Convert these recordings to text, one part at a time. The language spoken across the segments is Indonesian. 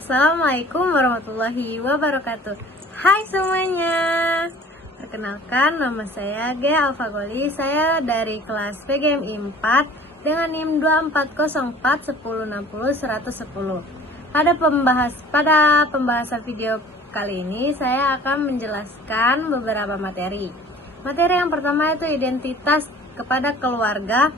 Assalamualaikum warahmatullahi wabarakatuh. Hai semuanya. Perkenalkan, nama saya Gea Alfagoli. Saya dari kelas PGMI 4 dengan NIM 24041060-110. Pada pembahasan video kali ini saya akan menjelaskan beberapa materi. Materi yang pertama itu identitas kepada keluarga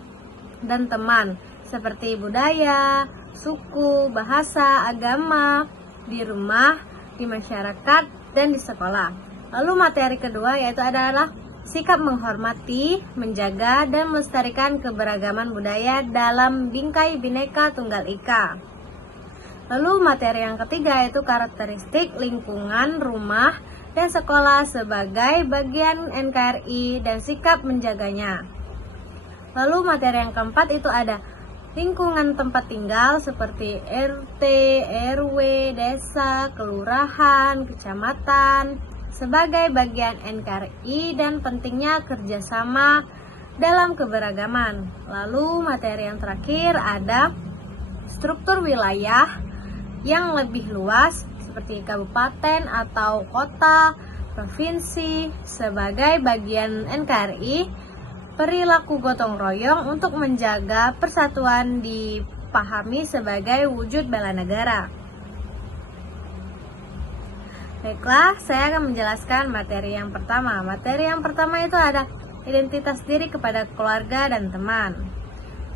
dan teman, seperti budaya, suku, bahasa, agama, di rumah, di masyarakat, dan di sekolah. Lalu materi kedua yaitu adalah sikap menghormati, menjaga, dan melestarikan keberagaman budaya dalam bingkai Bhinneka Tunggal Ika. Lalu materi yang ketiga yaitu karakteristik lingkungan, rumah, dan sekolah sebagai bagian NKRI dan sikap menjaganya. Lalu materi yang keempat itu ada lingkungan tempat tinggal seperti RT, RW, desa, kelurahan, kecamatan sebagai bagian NKRI dan pentingnya kerjasama dalam keberagaman. Lalu materi yang terakhir ada struktur wilayah yang lebih luas seperti kabupaten atau kota, provinsi sebagai bagian NKRI. Perilaku gotong royong untuk menjaga persatuan dipahami sebagai wujud bela negara. Baiklah, saya akan menjelaskan materi yang pertama. Materi yang pertama itu ada identitas diri kepada keluarga dan teman.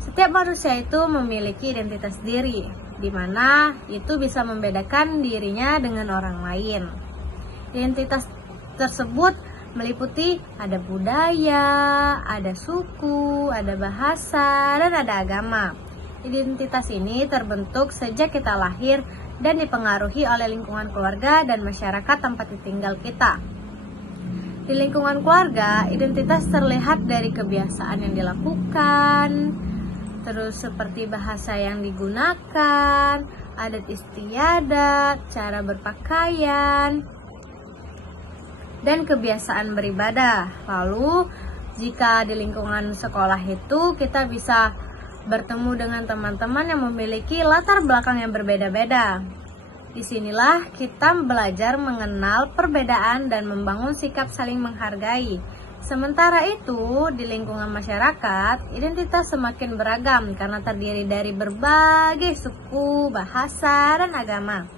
Setiap manusia itu memiliki identitas diri, di mana itu bisa membedakan dirinya dengan orang lain. Identitas tersebut meliputi ada budaya, ada suku, ada bahasa, dan ada agama. Identitas ini terbentuk sejak kita lahir dan dipengaruhi oleh lingkungan keluarga dan masyarakat tempat tinggal kita. Di lingkungan keluarga, identitas terlihat dari kebiasaan yang dilakukan, terus seperti bahasa yang digunakan, adat istiadat, cara berpakaian, dan kebiasaan beribadah. Lalu jika di lingkungan sekolah itu kita bisa bertemu dengan teman-teman yang memiliki latar belakang yang berbeda-beda. Disinilah kita belajar mengenal perbedaan dan membangun sikap saling menghargai. Sementara itu di lingkungan masyarakat, identitas semakin beragam karena terdiri dari berbagai suku, bahasa, dan agama.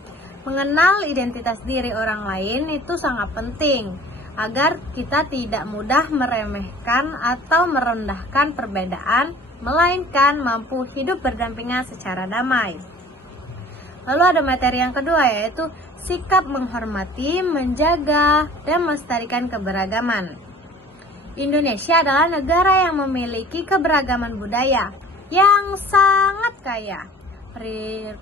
Mengenal identitas diri orang lain itu sangat penting agar kita tidak mudah meremehkan atau merendahkan perbedaan, melainkan mampu hidup berdampingan secara damai. Lalu ada materi yang kedua yaitu sikap menghormati, menjaga, dan melestarikan keberagaman. Indonesia adalah negara yang memiliki keberagaman budaya yang sangat kaya.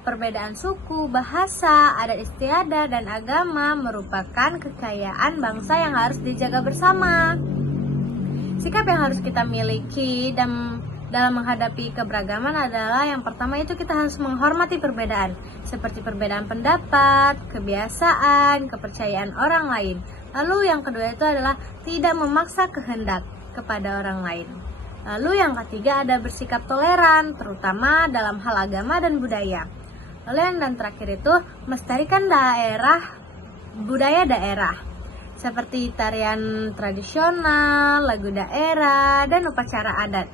Perbedaan suku, bahasa, adat istiadat, dan agama merupakan kekayaan bangsa yang harus dijaga bersama. Sikap yang harus kita miliki dalam menghadapi keberagaman adalah yang pertama itu kita harus menghormati perbedaan, seperti perbedaan pendapat, kebiasaan, kepercayaan orang lain. Lalu yang kedua itu adalah tidak memaksa kehendak kepada orang lain. Lalu yang ketiga ada bersikap toleran, terutama dalam hal agama dan budaya. Lalu yang terakhir itu melestarikan budaya daerah, seperti tarian tradisional, lagu daerah, dan upacara adat.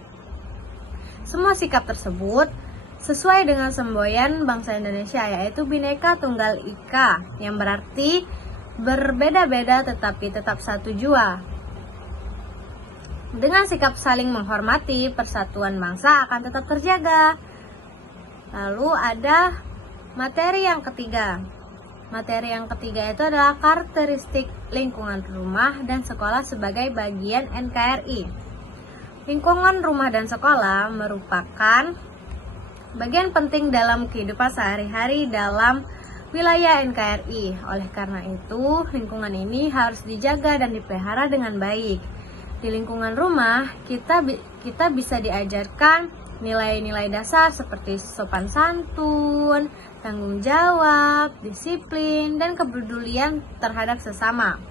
Semua sikap tersebut sesuai dengan semboyan bangsa Indonesia yaitu Bhinneka Tunggal Ika, yang berarti berbeda-beda tetapi tetap satu jua. Dengan sikap saling menghormati, persatuan bangsa akan tetap terjaga. Lalu ada materi yang ketiga. Materi yang ketiga itu adalah karakteristik lingkungan rumah dan sekolah sebagai bagian NKRI. Lingkungan rumah dan sekolah merupakan bagian penting dalam kehidupan sehari-hari dalam wilayah NKRI. Oleh karena itu, lingkungan ini harus dijaga dan dipelihara dengan baik. Di lingkungan rumah, kita bisa diajarkan nilai-nilai dasar seperti sopan santun, tanggung jawab, disiplin, dan kepedulian terhadap sesama.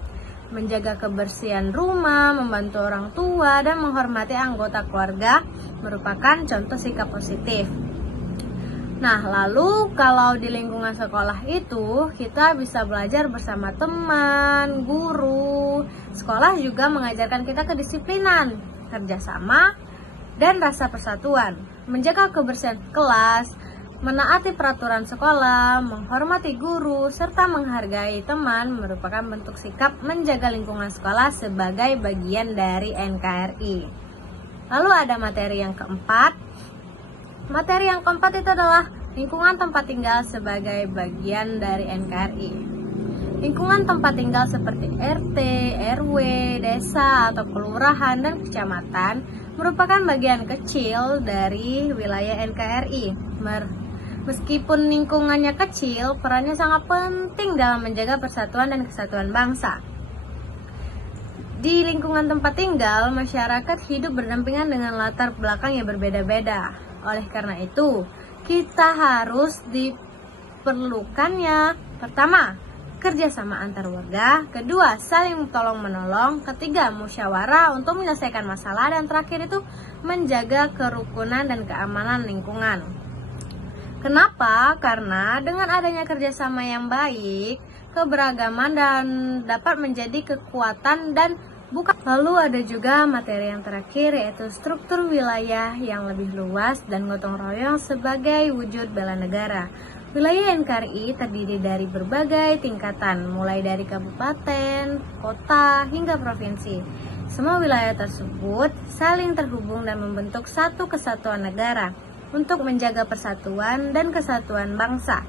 Menjaga kebersihan rumah, membantu orang tua, dan menghormati anggota keluarga merupakan contoh sikap positif. Nah, lalu kalau di lingkungan sekolah itu kita bisa belajar bersama teman, guru. Sekolah juga mengajarkan kita kedisiplinan, kerjasama, dan rasa persatuan, menjaga kebersihan kelas, menaati peraturan sekolah, menghormati guru, serta menghargai teman merupakan bentuk sikap menjaga lingkungan sekolah sebagai bagian dari NKRI. Lalu ada materi yang keempat. Materi yang keempat itu adalah lingkungan tempat tinggal sebagai bagian dari NKRI. Lingkungan tempat tinggal seperti RT, RW, desa, atau kelurahan dan kecamatan merupakan bagian kecil dari wilayah NKRI. Meskipun lingkungannya kecil, perannya sangat penting dalam menjaga persatuan dan kesatuan bangsa. Di lingkungan tempat tinggal, masyarakat hidup berdampingan dengan latar belakang yang berbeda-beda. Oleh karena itu, kita harus diperlukannya. Pertama, kerjasama antar warga. Kedua, saling tolong-menolong. Ketiga, musyawarah untuk menyelesaikan masalah. Dan terakhir itu menjaga kerukunan dan keamanan lingkungan. Kenapa? Karena dengan adanya kerjasama yang baik, keberagaman dan dapat menjadi kekuatan dan bukan. Lalu ada juga materi yang terakhir, yaitu struktur wilayah yang lebih luas dan gotong royong sebagai wujud bela negara. Wilayah NKRI terdiri dari berbagai tingkatan, mulai dari kabupaten, kota, hingga provinsi. Semua wilayah tersebut saling terhubung dan membentuk satu kesatuan negara untuk menjaga persatuan dan kesatuan bangsa.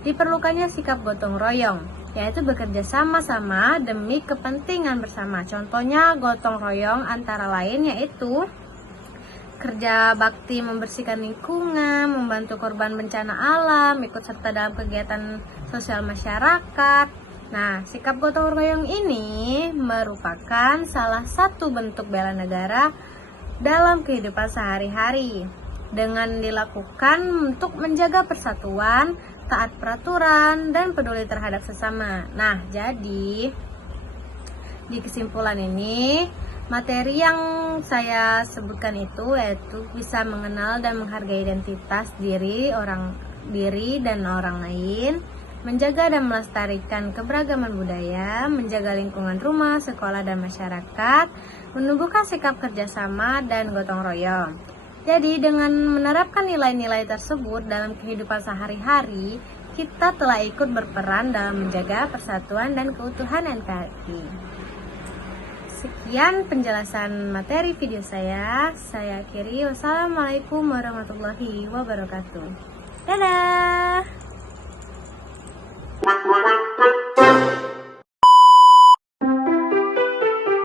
Diperlukannya sikap gotong royong, yaitu bekerja sama-sama demi kepentingan bersama. Contohnya gotong royong antara lain yaitu kerja bakti membersihkan lingkungan, membantu korban bencana alam, ikut serta dalam kegiatan sosial masyarakat. Nah, sikap gotong royong ini merupakan salah satu bentuk bela negara dalam kehidupan sehari-hari, dengan dilakukan untuk menjaga persatuan, taat peraturan, dan peduli terhadap sesama. Nah, jadi di kesimpulan ini, materi yang saya sebutkan itu yaitu bisa mengenal dan menghargai identitas diri dan orang lain, menjaga dan melestarikan keberagaman budaya, menjaga lingkungan rumah, sekolah, dan masyarakat, menumbuhkan sikap kerjasama dan gotong royong. Jadi dengan menerapkan nilai-nilai tersebut dalam kehidupan sehari-hari, kita telah ikut berperan dalam menjaga persatuan dan keutuhan NKRI. Sekian penjelasan materi video saya akhiri. Wassalamualaikum warahmatullahi wabarakatuh. Dadah!